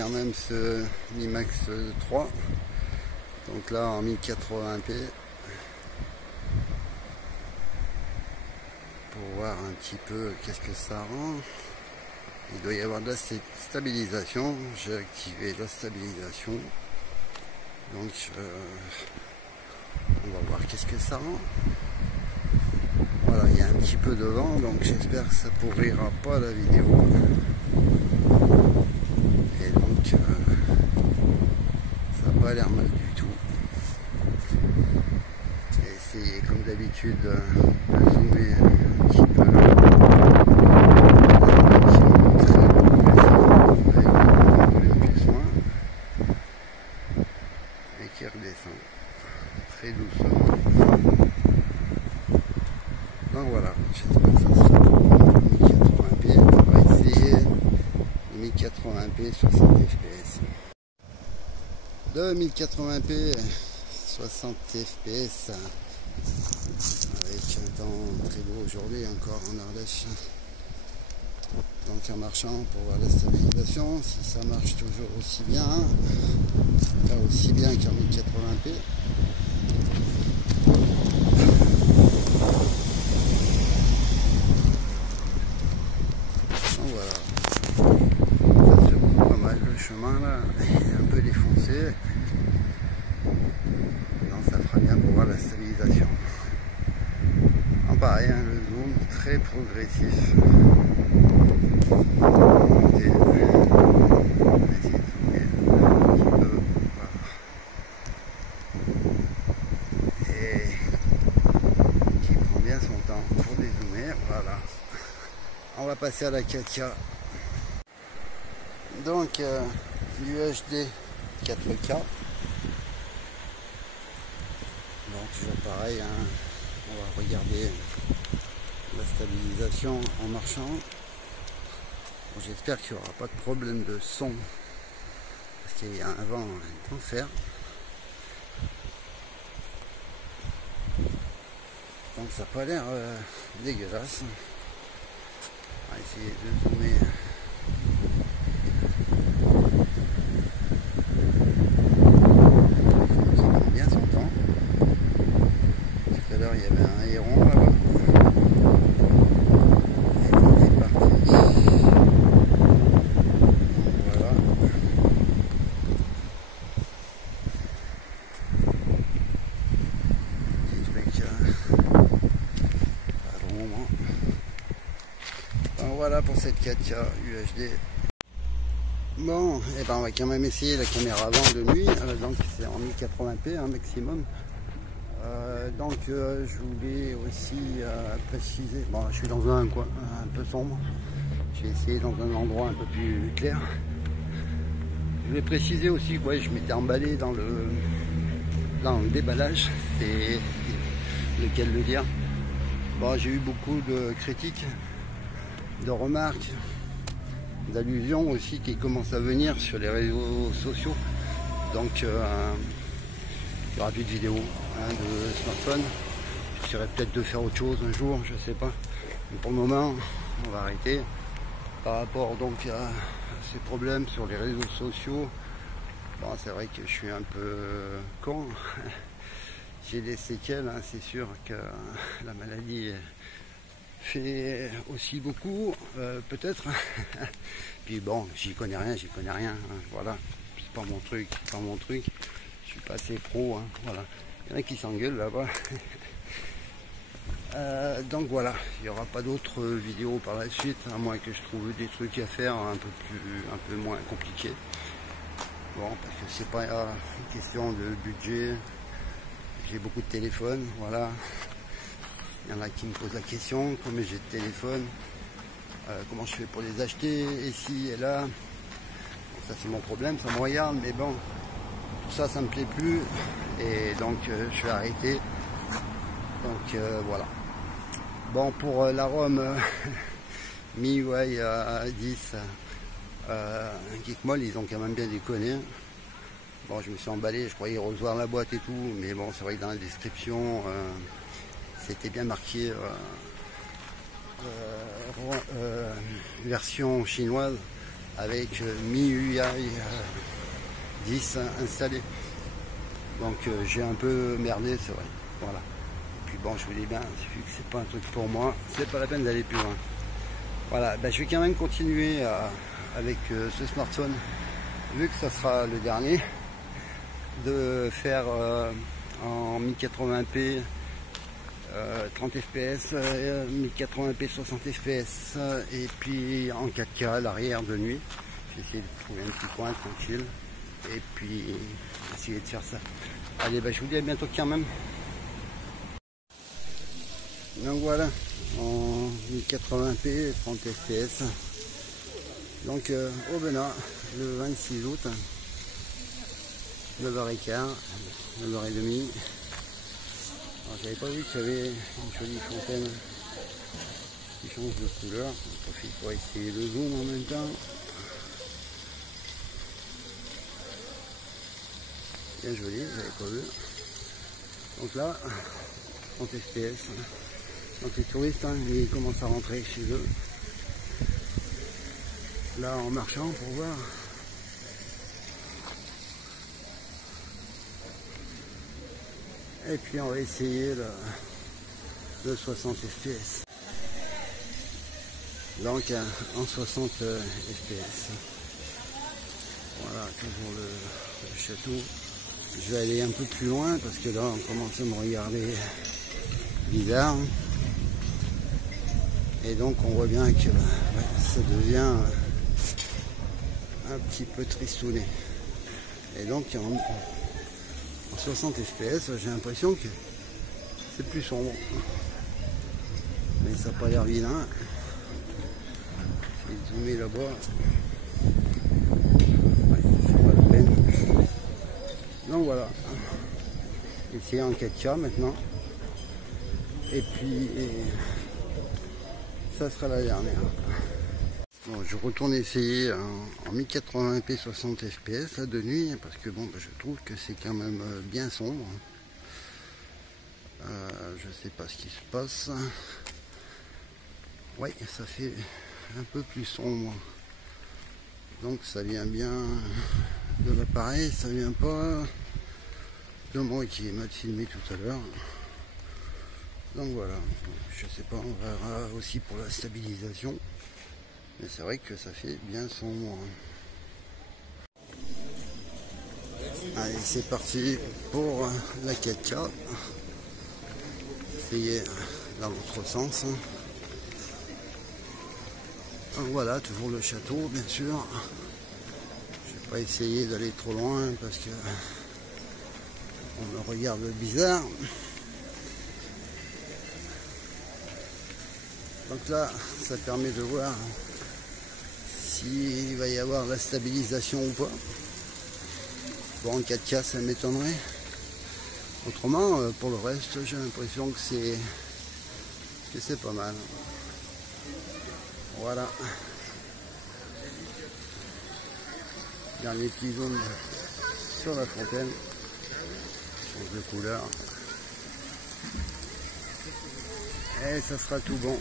quand même ce Mi Max 3. Donc là en 1080p. Pour voir un petit peu qu'est-ce que ça rend. Il doit y avoir de la stabilisation. J'ai activé la stabilisation. Donc on va voir qu'est-ce que ça rend. Voilà, il y a un petit peu de vent, donc j'espère que ça ne pourrira pas la vidéo. Et donc ça n'a pas l'air mal du tout. J'ai essayé comme d'habitude de zoomer un petit peu. Et qui redescend très doucement. Donc voilà, j'espère que ça sera 1080p. On va essayer 1080p 60 fps. De 1080p 60 fps avec un temps très beau aujourd'hui encore en Ardèche. Donc en marchant pour voir la stabilisation, si ça marche toujours aussi bien, pas aussi bien qu'en 1080p. Voilà, ça se roule pas mal, le chemin là est un peu défoncé, donc ça fera bien pour voir la stabilisation. En pareil, hein, le zoom très progressif. Et qui prend bien son temps pour dézoomer, voilà. On va passer à la 4K. Donc l'UHD 4K. Donc toujours pareil, hein. On va regarder la stabilisation en marchant. Bon, j'espère qu'il n'y aura pas de problème de son. Parce qu'il y a un vent d'enfer. Donc ça n'a pas l'air dégueulasse. On va essayer de zoomer. Il prend bien son temps. Tout à l'heure il y avait un héron là-bas. Et on est parti. Voilà. Petit truc à l'ombre. Donc voilà pour cette 4K UHD. Bon, et ben on va quand même essayer la caméra avant de nuit, donc c'est en 1080p un maximum. Donc je voulais aussi préciser, bon je suis dans un coin un peu sombre, j'ai essayé dans un endroit un peu plus clair. Je voulais préciser aussi que ouais, je m'étais emballé dans le déballage, c'est lequel le dire. Bon, j'ai eu beaucoup de critiques, de remarques, d'allusions aussi qui commencent à venir sur les réseaux sociaux. Donc il y aura plus de vidéos de smartphone. J'essaierai peut-être de faire autre chose un jour, je sais pas. Mais pour le moment, on va arrêter. Par rapport donc à ces problèmes sur les réseaux sociaux, bon, c'est vrai que je suis un peu con. J'ai des séquelles, hein, c'est sûr que la maladie fait aussi beaucoup, peut-être. Puis bon, j'y connais rien, hein, voilà. C'est pas mon truc, Je suis pas assez pro, hein, voilà. Il y en a qui s'engueulent là-bas. Donc voilà, il n'y aura pas d'autres vidéos par la suite, à moins que je trouve des trucs à faire un peu moins compliqués. Bon, parce que c'est pas une question de budget. J'ai beaucoup de téléphones, voilà. Il y en a qui me posent la question, combien j'ai de téléphones, comment je fais pour les acheter, ici et là. Bon, ça c'est mon problème, ça me regarde, mais bon, tout ça, ça me plaît plus. Et donc je vais arrêter. Donc voilà. Bon, pour la ROM MIUI 10 Geekmall, ils ont quand même bien déconné. Bon, je me suis emballé, je croyais recevoir la boîte et tout, mais bon, c'est vrai que dans la description, c'était bien marqué version chinoise avec MIUI 10 installé. Donc j'ai un peu merdé, c'est vrai. Voilà. Et puis bon, je vous dis bien, vu que c'est pas un truc pour moi, c'est pas la peine d'aller plus loin. Voilà, ben, je vais quand même continuer avec ce smartphone, vu que ça sera le dernier, de faire en 1080p 30 fps, 1080p 60 fps, et puis en 4K à l'arrière de nuit. J'ai essayé de trouver un petit coin tranquille, et puis essayer de faire ça. Allez, ben, je vous dis à bientôt quand même. Donc voilà, en 1080p 30 fps. Donc au Bénin, le 26 août, 9h15, 9h30. J'avais pas vu qu'il y avait une jolie fontaine qui change de couleur. On profite pour essayer le zoom en même temps. Bien joli, j'avais pas vu. Donc là, 30 fps. Donc les touristes, hein, ils commencent à rentrer chez eux. Là en marchant pour voir. Et puis on va essayer le 60 fps. Donc en 60 fps. Voilà, toujours le château. Je vais aller un peu plus loin parce que là on commence à me regarder bizarre. Et donc on voit bien que ça devient un petit peu tristouné. Et donc en 60 fps, j'ai l'impression que c'est plus sombre. Mais ça n'a pas l'air vilain. Je vais zoomer là-bas. Ouais, c'est pas la peine. Donc voilà. Essayer en 4K maintenant. Et puis ça sera la dernière. Bon, je retourne essayer en 1080p 60 fps là, de nuit, parce que bon, je trouve que c'est quand même bien sombre. Je sais pas ce qui se passe. Oui, ça fait un peu plus sombre. Donc ça vient bien de l'appareil, ça vient pas de moi qui m'a filmé tout à l'heure. Donc voilà, je sais pas, on verra aussi pour la stabilisation. Mais c'est vrai que ça fait bien sombre. Allez, c'est parti pour la 4K. Essayez dans l'autre sens. Donc voilà, toujours le château, bien sûr. Je vais pas essayer d'aller trop loin parce que on me regarde bizarre. Donc là, ça permet de voir s'il va y avoir la stabilisation ou pas. Bon, en 4K, ça m'étonnerait. Autrement, pour le reste, j'ai l'impression que c'est pas mal. Voilà. Dernier petit zoom sur la fontaine. Change de couleur. Et ça sera tout bon.